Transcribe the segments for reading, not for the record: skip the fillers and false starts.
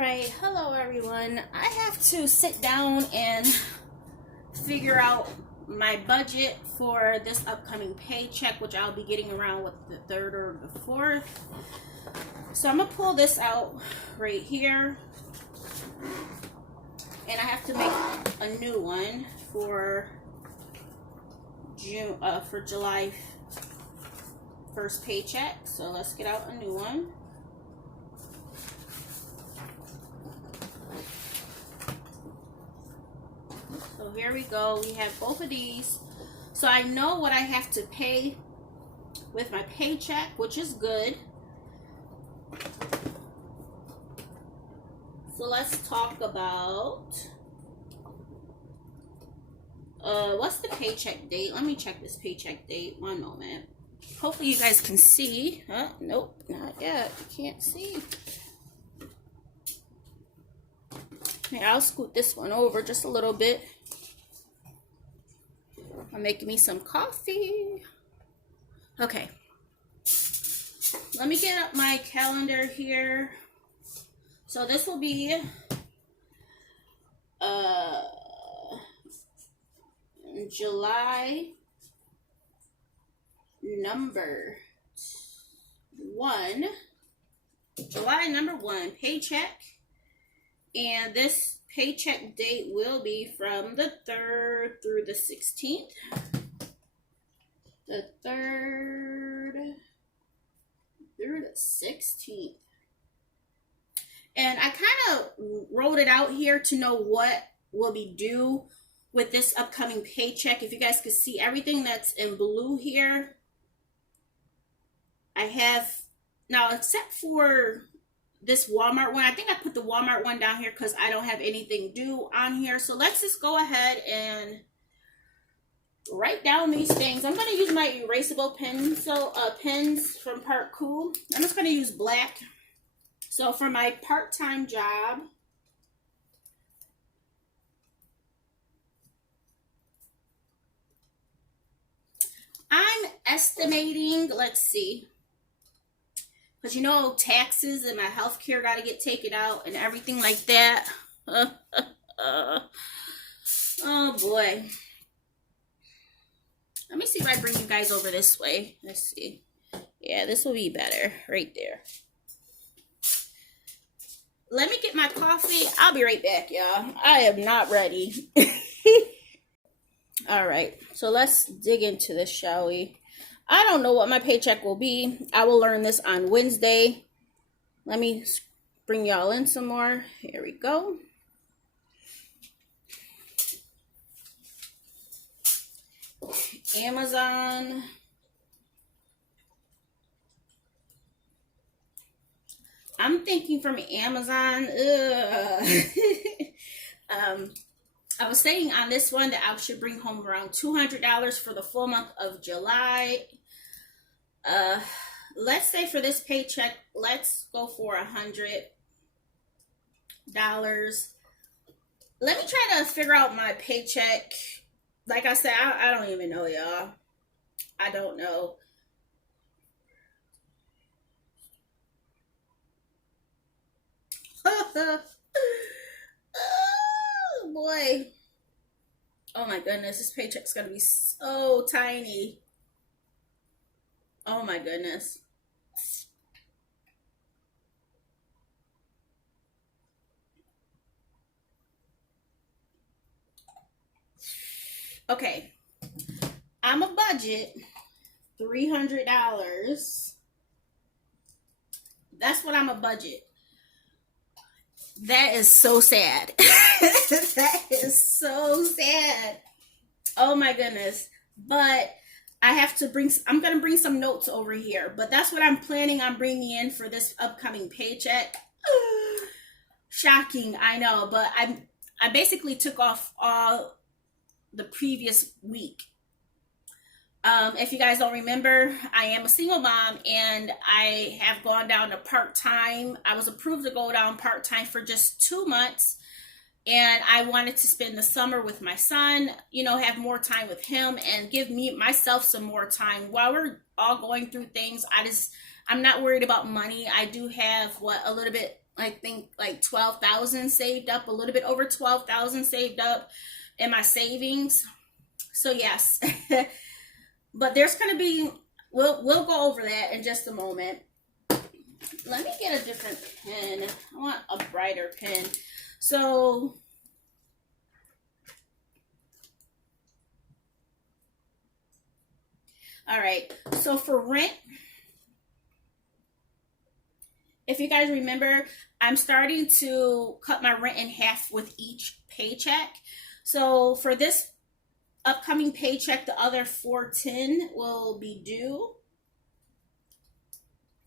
Alright, hello everyone. I have to sit down and figure out my budget for this upcoming paycheck, which I'll be getting around with the 3rd or the 4th. So I'm gonna pull this out right here, and I have to make a new one for July 1st paycheck. So let's get out a new one. So here we go. We have both of these. So I know what I have to pay with my paycheck, which is good. So let's talk about what's the paycheck date? Let me check this paycheck date. One moment. Hopefully you guys can see. Nope, not yet. You can't see. Here, I'll scoot this one over just a little bit. I'm making me some coffee. Okay. Let me get up my calendar here. So this will be July number 1. July number 1 paycheck. And this paycheck date will be from the 3rd through the 16th. The 3rd through the 16th. And I kind of wrote it out here to know what will be due with this upcoming paycheck. If you guys could see everything that's in blue here, I have now, except for this Walmart one. I think I put the Walmart one down here because I don't have anything due on here. So let's just go ahead and write down these things. I'm going to use my erasable pens from Parkcool. I'm just going to use black. So for my part-time job, I'm estimating, let's see, because you know taxes and my health care got to get taken out and everything like that. Oh boy. Let me see if I bring you guys over this way. Let's see. Yeah, this will be better right there. Let me get my coffee. I'll be right back, y'all. I am not ready. All right, so let's dig into this, shall we? I don't know what my paycheck will be. I will learn this on Wednesday. Let me bring y'all in some more. Here we go. Amazon. I'm thinking from Amazon. I was saying on this one that I should bring home around $200 for the full month of July. Let's say for this paycheck, let's go for $100. Let me try to figure out my paycheck. Like I said, I don't even know, y'all. I don't know. Oh boy. Oh my goodness, this paycheck's gonna be so tiny. Oh my goodness. Okay. I'm a budget $300. That's what I'm a budget. That is so sad. That is so sad. Oh my goodness. But I have to I'm going to bring some notes over here. But that's what I'm planning on bringing in for this upcoming paycheck. Shocking, I know. But I basically took off all the previous week. If you guys don't remember, I am a single mom and I have gone down to part-time. I was approved to go down part-time for just 2 months, and I wanted to spend the summer with my son, you know, have more time with him and give myself some more time while we're all going through things. I'm not worried about money. I do have a little bit I think like 12,000 saved up, a little bit over 12,000 saved up in my savings. So yes, but there's going to be, we'll go over that in just a moment. Let me get a different pen. I want a brighter pen. So all right, so for rent, if you guys remember, I'm starting to cut my rent in half with each paycheck. So for this upcoming paycheck, the other 410 will be due,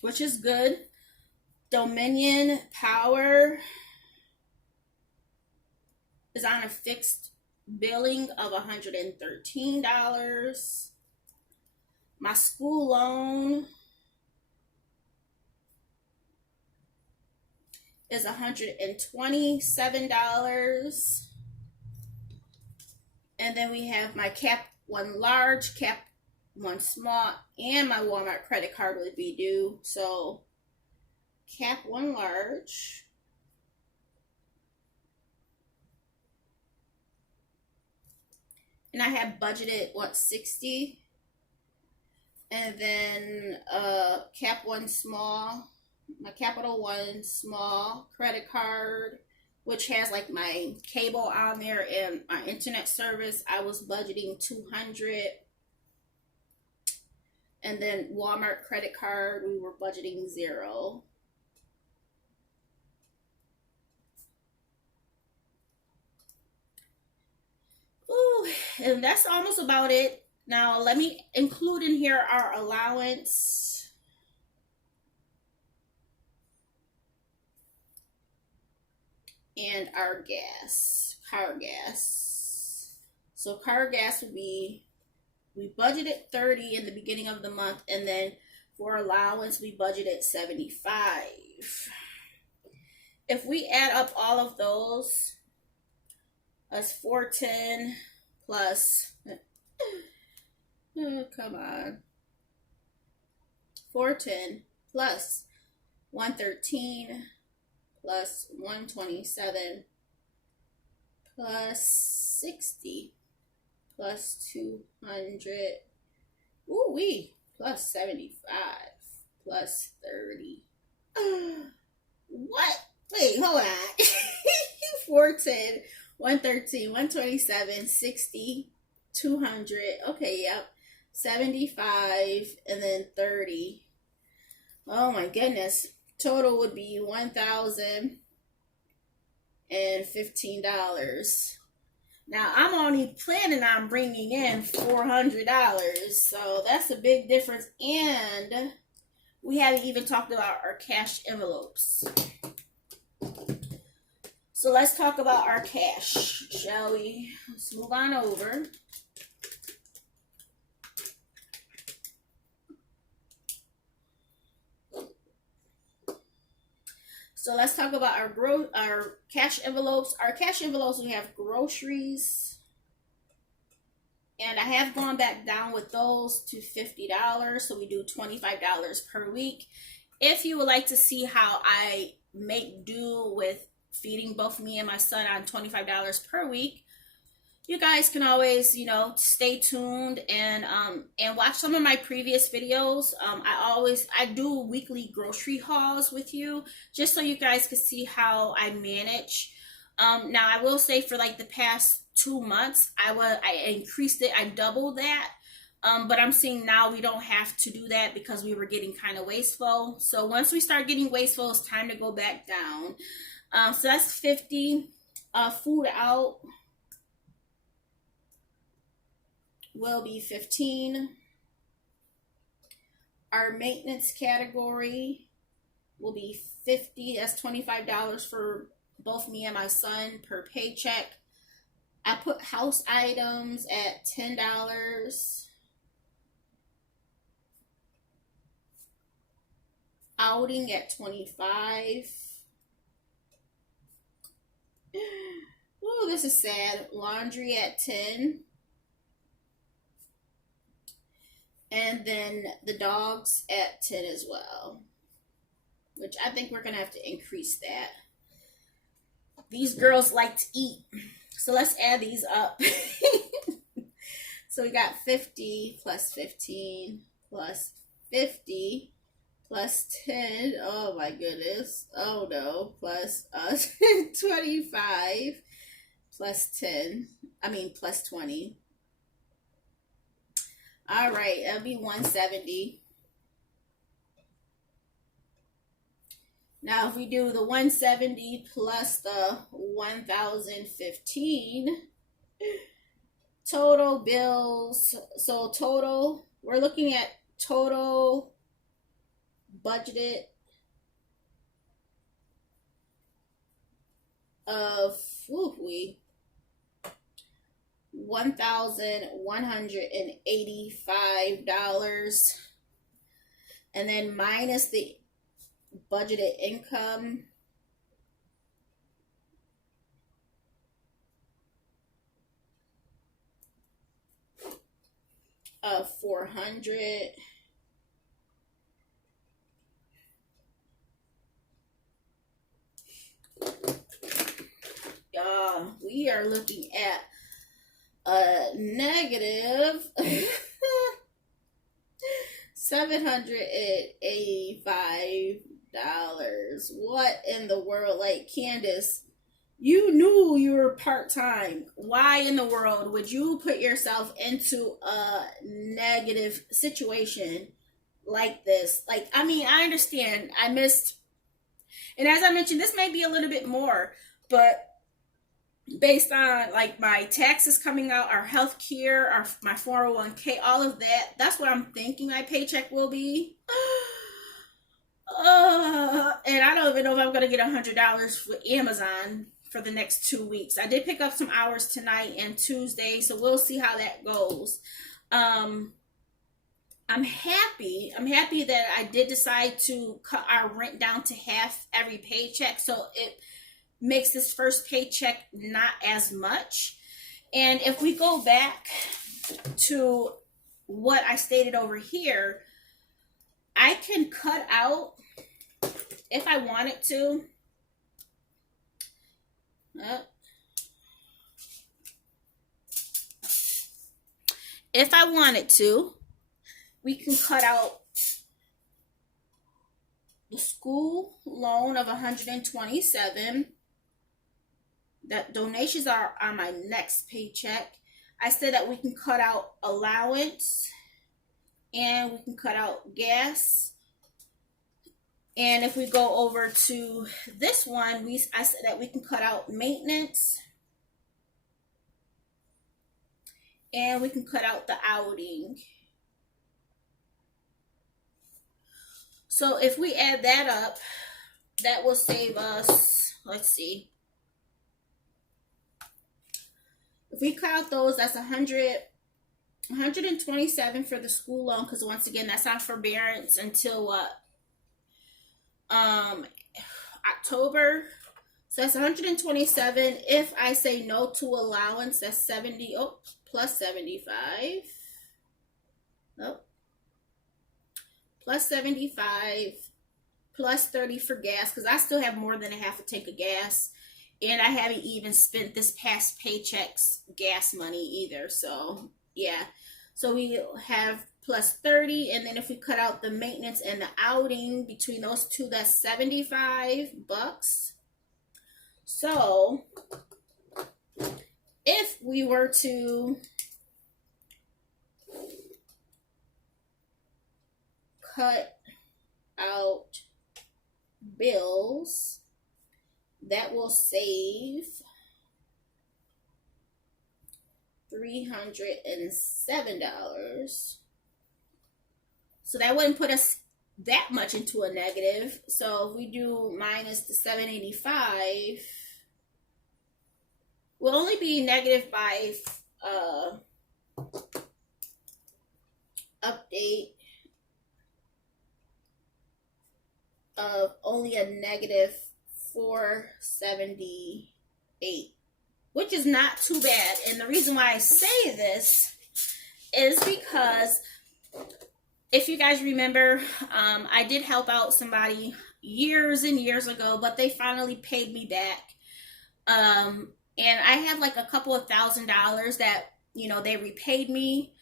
which is good. Dominion Power is on a fixed billing of $113. My school loan is $127. And then we have my Cap One large, Cap One small, and my Walmart credit card would be due. So Cap One large, and I have budgeted what, 60, and then Cap One small, my Capital One small credit card, which has like my cable on there and my internet service. I was budgeting 200. And then Walmart credit card, we were budgeting 0. Ooh, and that's almost about it. Now let me include in here our allowance. And our gas, car gas. So car gas would be, we budgeted 30 in the beginning of the month, and then for allowance we budgeted 75. If we add up all of those, that's 410 plus, oh, come on, 410 plus 113 plus 127 plus 60 plus 200, ooh wee, plus 75 plus 30. What? Wait, hold on. 410, 113, 127, 60, 200. Okay, yep. 75 and then 30. Oh my goodness. Total would be $1,015. Now I'm only planning on bringing in $400, so that's a big difference. And we haven't even talked about our cash envelopes. So let's talk about our cash, shall we? Let's move on over. So let's talk about our cash envelopes. Our cash envelopes, we have groceries. And I have gone back down with those to $50. So we do $25 per week. If you would like to see how I make do with feeding both me and my son on $25 per week, you guys can always, stay tuned and watch some of my previous videos. I do weekly grocery hauls with you, just so you guys can see how I manage. Now I will say for like the past 2 months, I increased it, I doubled that. But I'm seeing now we don't have to do that because we were getting kind of wasteful. So once we start getting wasteful, it's time to go back down. So that's 50. Food out will be 15. Our maintenance category will be 50. That's $25 for both me and my son per paycheck. I put house items at $10. Outing at $25. Oh, this is sad. Laundry at $10. And then the dogs at $10 as well. which I think we're gonna have to increase that. These girls like to eat, so let's add these up. So we got 50 plus 15 plus 50 plus 10. Oh my goodness. Oh no. Plus 25 plus 10. I mean plus 20. All right, that'll be 170. Now if we do the 170 plus the 1015, total bills, so total, we're looking at total budgeted of $1,185, and then minus the budgeted income of 400. We are looking at a negative $785. What in the world? Like, Candace, you knew you were part-time. Why in the world would you put yourself into a negative situation like this? Like, I mean, I understand I missed, and as I mentioned, this may be a little bit more, but based on like my taxes coming out, our health care, my 401k, all of that, that's what I'm thinking my paycheck will be. And I don't even know if I'm going to get $100 with Amazon for the next 2 weeks. I did pick up some hours tonight and Tuesday, so we'll see how that goes. I'm happy that I did decide to cut our rent down to half every paycheck, so it makes this first paycheck not as much. And if we go back to what I stated over here, I can cut out, if I wanted to, if I wanted to, we can cut out the school loan of $127. That donations are on my next paycheck. I said that we can cut out allowance, and we can cut out gas. And if we go over to this one, I said that we can cut out maintenance, and we can cut out the outing. So if we add that up, that will save us, let's see. If we cut out those, that's $127 for the school loan, because once again, that's on forbearance until October. So that's $127. If I say no to allowance, that's 70. Oh, plus 75. Oh, plus 75, plus 30 for gas, because I still have more than a half a tank of gas. And I haven't even spent this past paycheck's gas money either. So, yeah. So we have plus 30. And then if we cut out the maintenance and the outing between those two, that's $75. So, if we were to cut out bills, that will save $307. So that wouldn't put us that much into a negative. So if we do minus the 785, we'll only be negative by update of only a negative 478, which is not too bad. And the reason why I say this is because if you guys remember, I did help out somebody years and years ago, but they finally paid me back. And I have like a couple of $1,000 that, you know, they repaid me,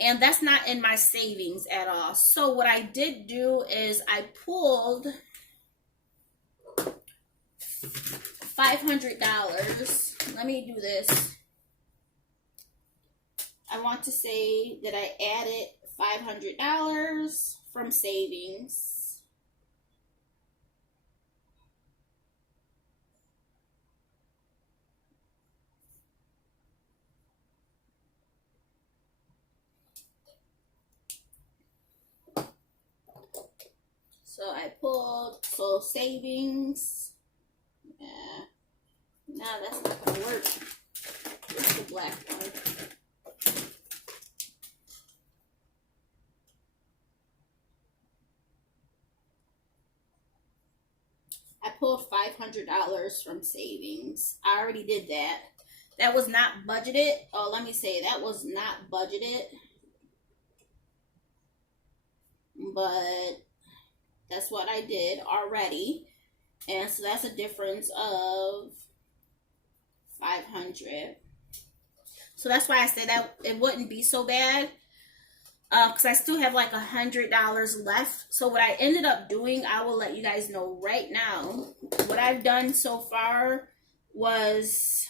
and that's not in my savings at all. So what I did do is I pulled $500. Let me do this. I want to say that I added $500 from savings. So I pulled, so savings. Yeah. No, that's not gonna work. Where's the black one? I pulled $500 from savings. I already did that. That was not budgeted. Oh, let me say that was not budgeted. But that's what I did already. And so that's a difference of 500. So that's why I said that it wouldn't be so bad. Because I still have like $100 left. So what I ended up doing, I will let you guys know right now. What I've done so far was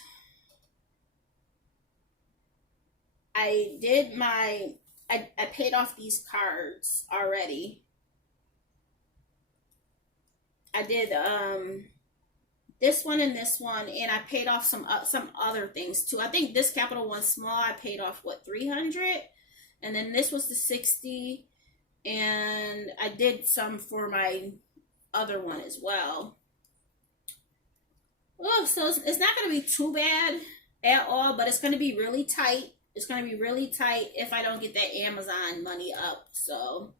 I paid off these cards already. I did this one and this one, and I paid off some other things too. I think this Capital One Small I paid off what, 300, and then this was the 60, and I did some for my other one as well. Oh, so it's not going to be too bad at all, but it's going to be really tight. It's going to be really tight if I don't get that Amazon money up. So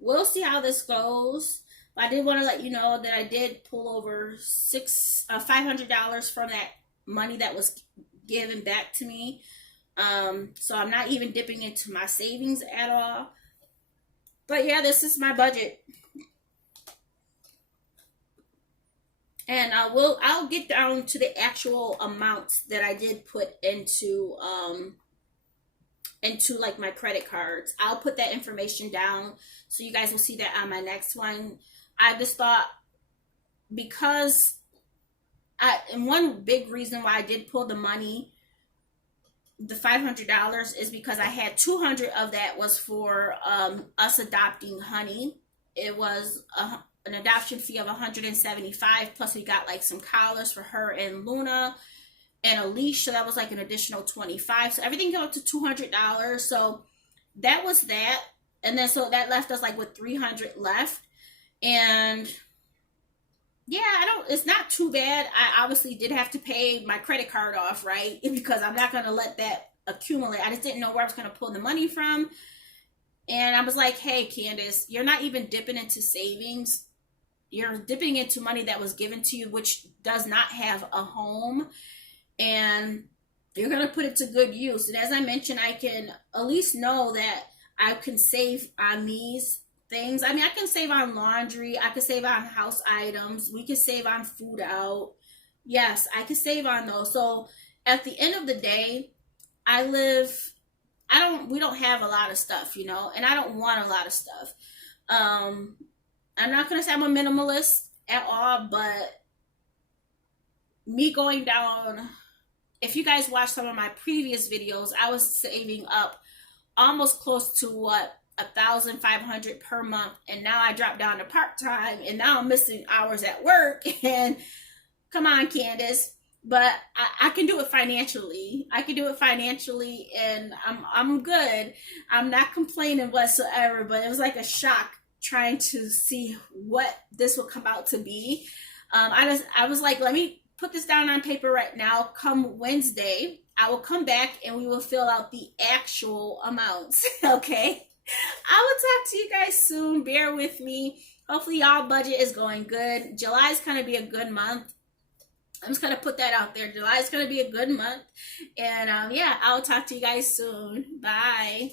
we'll see how this goes. But I did want to let you know that I did pull over $500 from that money that was given back to me. So I'm not even dipping into my savings at all. But yeah, this is my budget. And I'll get down to the actual amounts that I did put into like my credit cards. I'll put that information down so you guys will see that on my next one. I just thought, because and one big reason why I did pull the money, the $500, is because I had 200 of that was for us adopting Honey. It was an adoption fee of $175, plus we got like some collars for her and Luna and a leash, so that was like an additional $25. So everything came up to $200. So that was that, and then so that left us like with $300 left. And yeah, it's not too bad. I obviously did have to pay my credit card off, right? Because I'm not going to let that accumulate. I just didn't know where I was going to pull the money from. And I was like, hey, Candace, you're not even dipping into savings. You're dipping into money that was given to you, which does not have a home. And you're going to put it to good use. And as I mentioned, I can at least know that I can save on these things. I mean, I can save on laundry. I can save on house items. We can save on food out. Yes, I can save on those. So at the end of the day, we don't have a lot of stuff, you know, and I don't want a lot of stuff. I'm not going to say I'm a minimalist at all, but me going down, if you guys watch some of my previous videos, I was saving up almost close to what, $1,500 per month, and now I dropped down to part-time, and now I'm missing hours at work. And come on, Candace, but I can do it financially. And I'm good. I'm not complaining whatsoever, but it was like a shock trying to see what this will come out to be. I was like, let me put this down on paper right now. Come Wednesday, I will come back and we will fill out the actual amounts. Okay. I will talk to you guys soon. Bear with me. Hopefully y'all budget is going good. July is going to be a good month. I'm just going to put that out there. July is going to be a good month. And yeah, I'll talk to you guys soon. Bye.